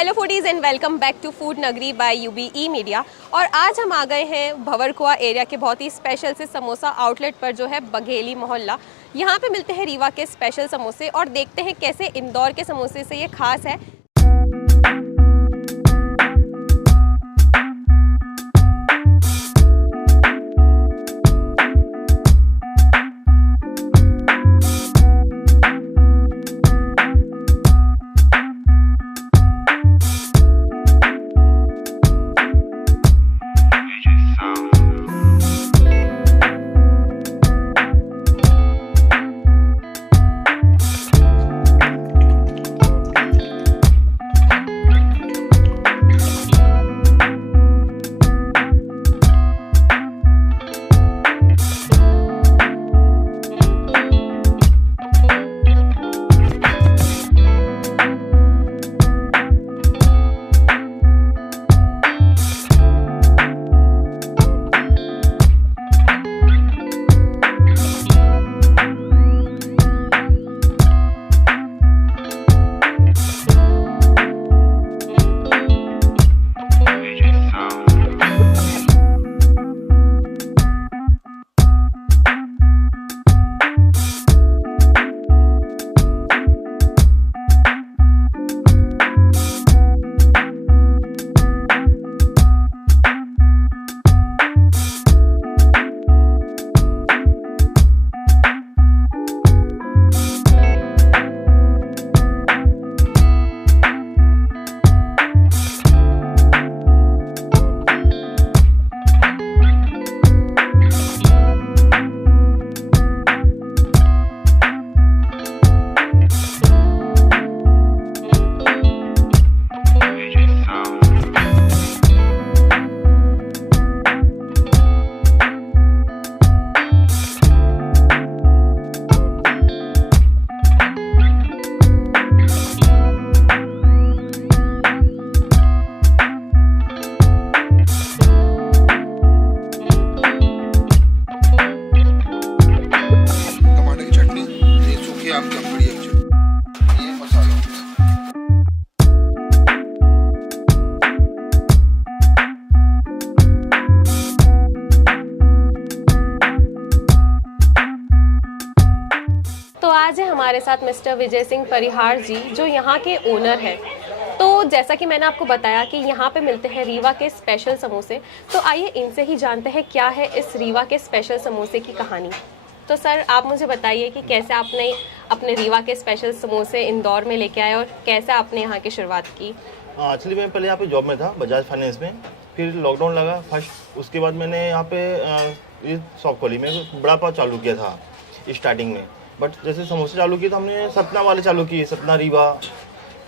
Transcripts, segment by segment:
Hello foodies and welcome back to food Nagari by UBE media. और आज हम आ गए हैं भंवरकुआ एरिया के बहुत ही स्पेशल से समोसा आउटलेट पर, जो है बघेली मोहल्ला। यहाँ पे मिलते हैं रीवा के स्पेशल समोसे और देखते हैं कैसे इंदौर के समोसे से ये खास है। आज है हमारे साथ मिस्टर विजय सिंह परिहार जी, जो यहाँ के ओनर हैं। तो जैसा कि मैंने आपको बताया कि यहाँ पे मिलते हैं रीवा के स्पेशल समोसे, तो आइए इनसे ही जानते हैं क्या है इस रीवा के स्पेशल समोसे की कहानी। तो सर, आप मुझे बताइए कि कैसे आपने अपने रीवा के स्पेशल समोसे इंदौर में लेके आए और कैसे आपने यहाँ की शुरुआत की। एक्चुअली मैं पहले यहाँ पे जॉब में था बजाज फाइनेंस में, फिर लॉकडाउन लगा फर्स्ट, उसके बाद मैंने यहाँ पे ये शॉप खोली। मैं बड़ा पाव चालू किया था स्टार्टिंग में, बट जैसे समोसे चालू किए तो हमने सतना वाले चालू किए, सतना रीवा,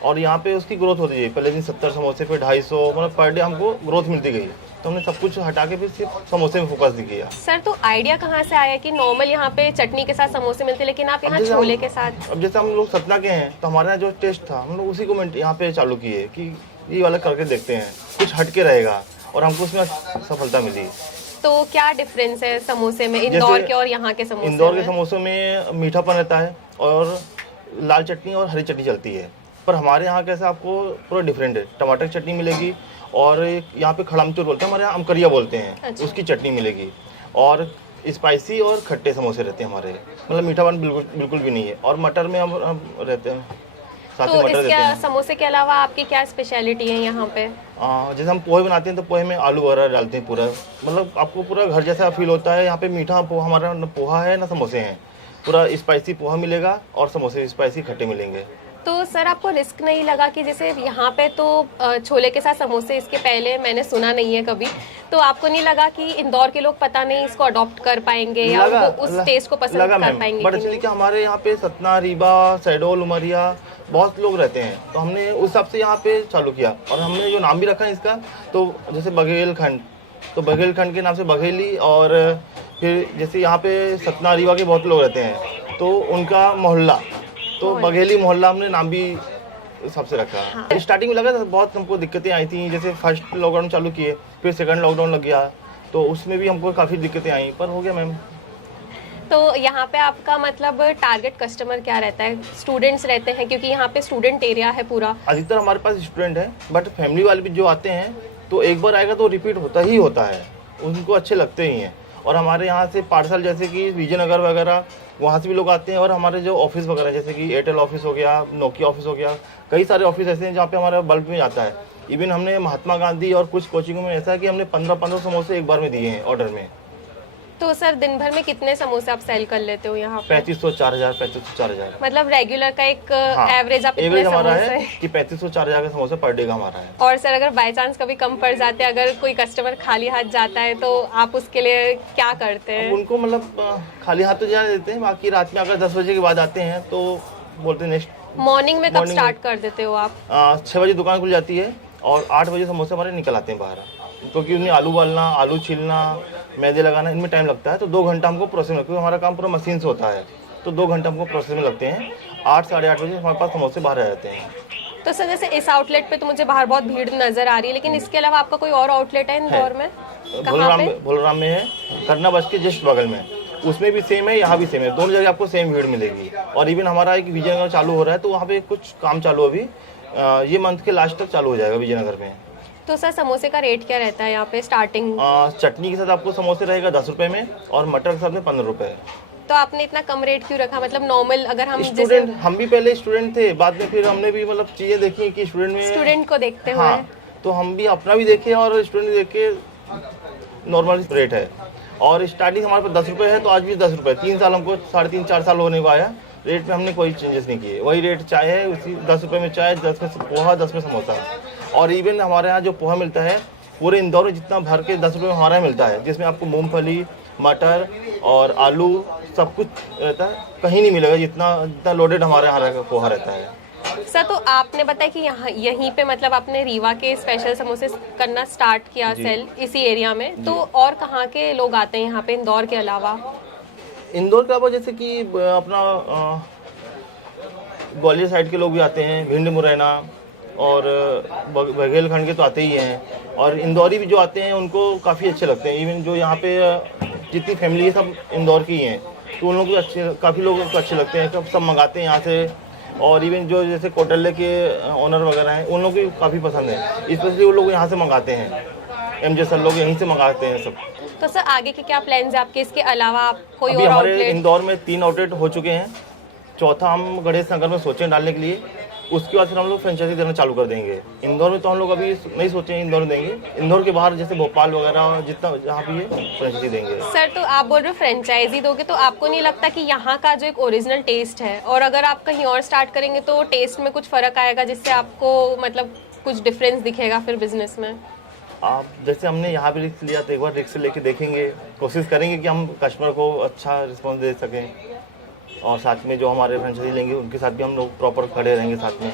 और यहाँ पे उसकी ग्रोथ होती गई। पहले दिन 70 समोसे, फिर 250, मतलब पर डे हमको ग्रोथ मिलती गई। तो हमने सब कुछ हटा के फिर सिर्फ समोसे में फोकस किया। सर, तो आइडिया कहाँ से आया कि नॉर्मल यहाँ पे चटनी के साथ समोसे मिलते, लेकिन आप यहाँ छोले के साथ? अब जैसे हम लोग सतना के हैं तो हमारे यहाँ जो टेस्ट था हम लोग उसी को यहाँ पे चालू किए कि ये वाला करके देखते हैं, कुछ हटके रहेगा, और हमको उसमें सफलता मिली। तो क्या डिफरेंस है समोसे में इंदौर के और यहाँ के समोसे? इंदौर के समोसों में मीठापन रहता है और लाल चटनी और हरी चटनी चलती है, पर हमारे यहाँ कैसा आपको पूरा डिफरेंट है। टमाटर की चटनी मिलेगी, और यहाँ पे खड़ा अमचूर बोलते हैं, हमारे यहाँ अमकरिया बोलते हैं। अच्छा। उसकी चटनी मिलेगी, और स्पाइसी और खट्टे समोसे रहते हैं हमारे, मतलब मीठापन बिल्कुल भी नहीं है। और मटर में हम रहते हैं, तो इसके समोसे के अलावा आपकी क्या स्पेशलिटी है यहाँ पे? जैसे हम पोहे बनाते हैं तो पोहे में आलू वगैरह डालते हैं पूरा, मतलब आपको पूरा घर जैसा फील होता है। यहाँ पे मीठा पोहा, हमारा न पोहा है ना समोसे हैं, पूरा स्पाइसी पोहा मिलेगा और समोसे स्पाइसी खट्टे मिलेंगे। तो सर, आपको रिस्क नहीं लगा कि जैसे यहाँ पे तो छोले के साथ समोसे इसके पहले मैंने सुना नहीं है कभी, तो आपको नहीं लगा कि इंदौर के लोग पता नहीं इसको अडॉप्ट कर पाएंगे या उस टेस्ट को पसंद कर पाएंगे? बट एक्चुअली क्या हमारे यहाँ पे सतना, रीवा, शहडोल, उमरिया बहुत लोग रहते हैं, तो हमने उस हिसाब से यहाँ पे चालू किया। और हमने जो नाम भी रखा है इसका, तो जैसे बघेलखंड, तो बघेलखंड के नाम से बघेली। और फिर जैसे यहाँ पे सतना, रीवा के बहुत लोग रहते हैं तो उनका मोहल्ला, तो बघेली मोहल्ला हमने नाम भी हिसाब से रखा। हाँ। स्टार्टिंग में लगा था बहुत हमको दिक्कतें आई थी, जैसे फर्स्ट लॉकडाउन चालू किए, फिर सेकंड लॉकडाउन लग गया, तो उसमें भी हमको काफ़ी दिक्कतें आई, पर हो गया मैम। तो यहाँ पे आपका मतलब टारगेट कस्टमर क्या रहता है? स्टूडेंट्स रहते हैं क्योंकि यहाँ पे स्टूडेंट एरिया है पूरा। अधिकतर हमारे पास स्टूडेंट हैं, बट फैमिली वाले भी जो आते हैं तो एक बार आएगा तो रिपीट होता है, उनको अच्छे लगते ही हैं। और हमारे यहाँ से पार्सल जैसे कि विजयनगर वगैरह वहाँ से भी लोग आते हैं, और हमारे जो ऑफिस वगैरह जैसे कि एयरटेल ऑफिस हो गया, नोकिया ऑफिस हो गया, कई सारे ऑफिस ऐसे हैं जहाँ पे हमारा बल्क में जाता है। इवन हमने महात्मा गांधी और कुछ कोचिंगों में ऐसा है कि हमने 15-15 समोसे एक बार में दिए हैं ऑर्डर में। तो सर दिन भर में कितने समोसे आप सेल कर लेते हो यहाँ पे? 3500-4000 मतलब रेगुलर का एक एवरेज आप एवरेज इतने हमारा समोसे? है कि 3500-4000 का समोसा पर डे का हमारा है। और सर अगर बाय चांस कभी कम पड़ जाते हैं, अगर कोई कस्टमर खाली हाथ जाता है तो आप उसके लिए क्या करते हैं? उनको मतलब खाली हाथ तो जाने देते हैं, बाकी रात में अगर 10 बजे के बाद आते हैं तो बोलते हैं नेक्स्ट। मॉर्निंग में कब स्टार्ट कर देते हो आप? 6 बजे दुकान खुल जाती है और 8 बजे समोसे हमारे निकल आते हैं बाहर, क्योंकि उन्हें आलू उबालना, आलू छीलना, मैदे लगाना, इनमें टाइम लगता है। तो 2 घंटा हमको प्रोसेस में, क्योंकि हमारा काम पूरा मशीन से होता है, तो 2 घंटा हमको प्रोसेस में लगते हैं। 8-8:30 बजे हमारे पास समोसे बाहर आ जाते हैं। तो सर जैसे इस आउटलेट पे तो मुझे बाहर बहुत भीड़ नजर आ रही है, लेकिन इसके अलावा आपका कोई और आउटलेट है इंदौर में? कहाँ पे? भोलराम में है, करना बस के जस्ट बगल में, उसमें भी सेम है, यहाँ भी सेम है, दोनों जगह आपको सेम भीड़ मिलेगी। और इवन हमारा एक विजयनगर चालू हो रहा है, तो वहाँ पे कुछ काम चालू अभी ये मंथ के लास्ट तक चालू हो जाएगा विजयनगर में। तो सर समोसे का रेट क्या रहता है यहाँ पे स्टार्टिंग? चटनी के साथ आपको समोसे रहेगा 10 रुपए में, और मटर के साथ में 15 रुपए। तो आपने इतना कम रेट क्यों रखा? मतलब नॉर्मल अगर हम स्टूडेंट, हम भी पहले स्टूडेंट थे, बाद में फिर हमने भी मतलब चीजें देखी कि स्टूडेंट को देखते हुए, हाँ, तो हम भी अपना भी देखे और स्टूडेंट देख के नॉर्मल रेट है। और स्टार्टिंग हमारे पास 10 रुपए है, तो आज भी 10 रुपए। 3 साल हमको 3.5-4 साल होने को आया, रेट में हमने कोई चेंजेस नहीं किए, वही रेट चाय है, उसी 10 रुपए में चाय, 10 में पोहा, 10 में समोसा। और इवन हमारे यहाँ जो पोहा मिलता है पूरे इंदौर में जितना भर के 10 रुपये में हमारा मिलता है, जिसमें आपको मूंगफली, मटर और आलू सब कुछ रहता है, कहीं नहीं मिलेगा जितना लोडेड हमारे यहाँ का पोहा रहता है। सर तो आपने बताया कि यहाँ यहीं पे मतलब आपने रीवा के स्पेशल समोसे करना स्टार्ट किया सेल इसी एरिया में, तो और कहाँ के लोग आते हैं यहाँ पे इंदौर के अलावा? इंदौर के अलावा जैसे कि अपना ग्वालियर साइड के लोग भी आते हैं, भिंड मुरैना और बघेलखंड के तो आते ही हैं, और इंदौरी भी जो आते हैं उनको काफ़ी अच्छे लगते हैं। इवन जो यहाँ पे जितनी फैमिली है सब इंदौर की हैं, तो उन लोगों को अच्छे, काफ़ी लोगों को अच्छे लगते हैं, सब मंगाते हैं यहाँ से। और इवन जो जैसे कोटल्ले के ओनर वगैरह हैं, उन लोगों को भी काफ़ी पसंद है, स्पेशली वो लोग यहाँ से मंगाते हैं, एमजे सर लोग यहीं से मंगाते हैं सब। तो सर आगे के क्या प्लान्स है आपके? इसके अलावा आप कोई अभी और हमारे आउटलेट? इंदौर में 3 आउटलेट हो चुके हैं, चौथा हम गणेश नगर में सोचे डालने के लिए, उसके बाद फिर हम लोग फ्रेंचाइजी देना चालू कर देंगे। इंदौर में तो हम लोग अभी नहीं सोचे हैं इंदौर देंगे, इंदौर के बाहर जैसे भोपाल वगैरह जितना जहाँ भी है फ्रेंचाइजी देंगे। सर तो आप बोल रहे हो फ्रेंचाइजी दोगे, तो आपको नहीं लगता कि यहाँ का जो एक ओरिजिनल टेस्ट है, और अगर आप कहीं और स्टार्ट करेंगे तो टेस्ट में कुछ फर्क आएगा, जिससे आपको मतलब कुछ डिफरेंस दिखेगा फिर बिजनेस में? आप जैसे हमने यहाँ भी रिस्क लिया, तो एक बार रिस्क लेके देखेंगे, कोशिश करेंगे कि हम कस्टमर को अच्छा रिस्पॉन्स दे सकें, और साथ में जो हमारे फ्रेंचाइजी लेंगे उनके साथ भी हम लोग प्रॉपर खड़े रहेंगे साथ में।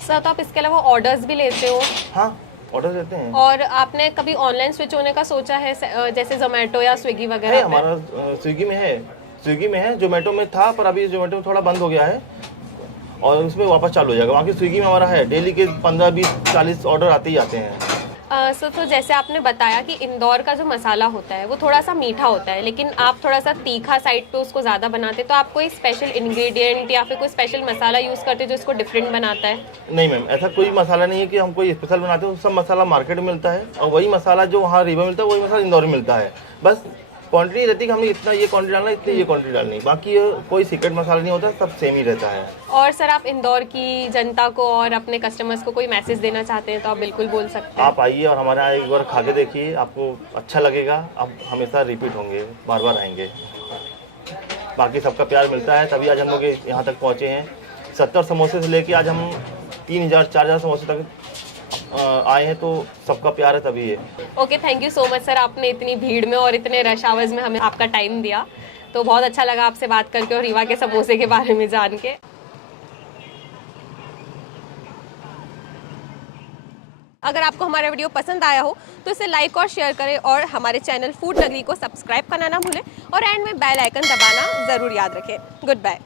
सर तो आप इसके अलावा ऑर्डर्स भी लेते हो? हाँ, ऑर्डर देते हैं। और आपने कभी ऑनलाइन स्विच होने का सोचा है, जैसे जोमेटो या स्विगी वगैरह? हमारा स्विगी में है, जोमेटो में था, पर अभी जोमेटो में थोड़ा बंद हो गया है और उसमें वापस चालू हो जाएगा। बाकी स्विगी में हमारा है, डेली के 15, 20, 40 ऑर्डर आते ही आते हैं। सर तो जैसे आपने बताया कि इंदौर का जो मसाला होता है वो थोड़ा सा मीठा होता है, लेकिन आप थोड़ा सा तीखा साइड पे उसको ज़्यादा बनाते हैं, तो आप कोई स्पेशल इंग्रेडिएंट या फिर कोई स्पेशल मसाला यूज़ करते हैं जो इसको डिफरेंट बनाता है? नहीं मैम, ऐसा कोई मसाला नहीं है कि हम कोई स्पेशल बनाते हैं, सब मसाला मार्केट में मिलता है, और वही मसाला जो वहाँ रीवा मिलता है वही मसाला इंदौर में मिलता है। बस क्वांटिटी रहती है कि हमने इतना ये क्वांटिटी डालना, इतनी ये क्वांटिटी डालनी, बाकी कोई सीक्रेट मसाला नहीं होता, सब सेम ही रहता है। और सर आप इंदौर की जनता को और अपने कस्टमर्स को कोई मैसेज देना चाहते हैं तो आप बिल्कुल बोल सकते हैं। आप आइए और हमारे यहाँ एक बार खा के देखिए, आपको अच्छा लगेगा, आप हमेशा रिपीट होंगे, बार बार आएंगे। बाकी सबका प्यार मिलता है, तभी आज हम लोग यहाँ तक पहुँचे हैं। 70 समोसे से लेके आज हम 3000-4000 समोसे तक आए हैं, तो सबका प्यार है तभी है। Okay, thank you so much sir, आपने इतनी भीड़ में और इतने रश आवर्स में हमें आपका टाइम दिया, तो बहुत अच्छा लगा आपसे बात करके और रीवा के समोसे के बारे में जान के। अगर आपको हमारा वीडियो पसंद आया हो तो इसे लाइक और शेयर करें, और हमारे चैनल फूड नगरी को सब्सक्राइब करना ना भूलें, और एंड में बेल आइकन दबाना ज़रूर याद रखें। Good bye.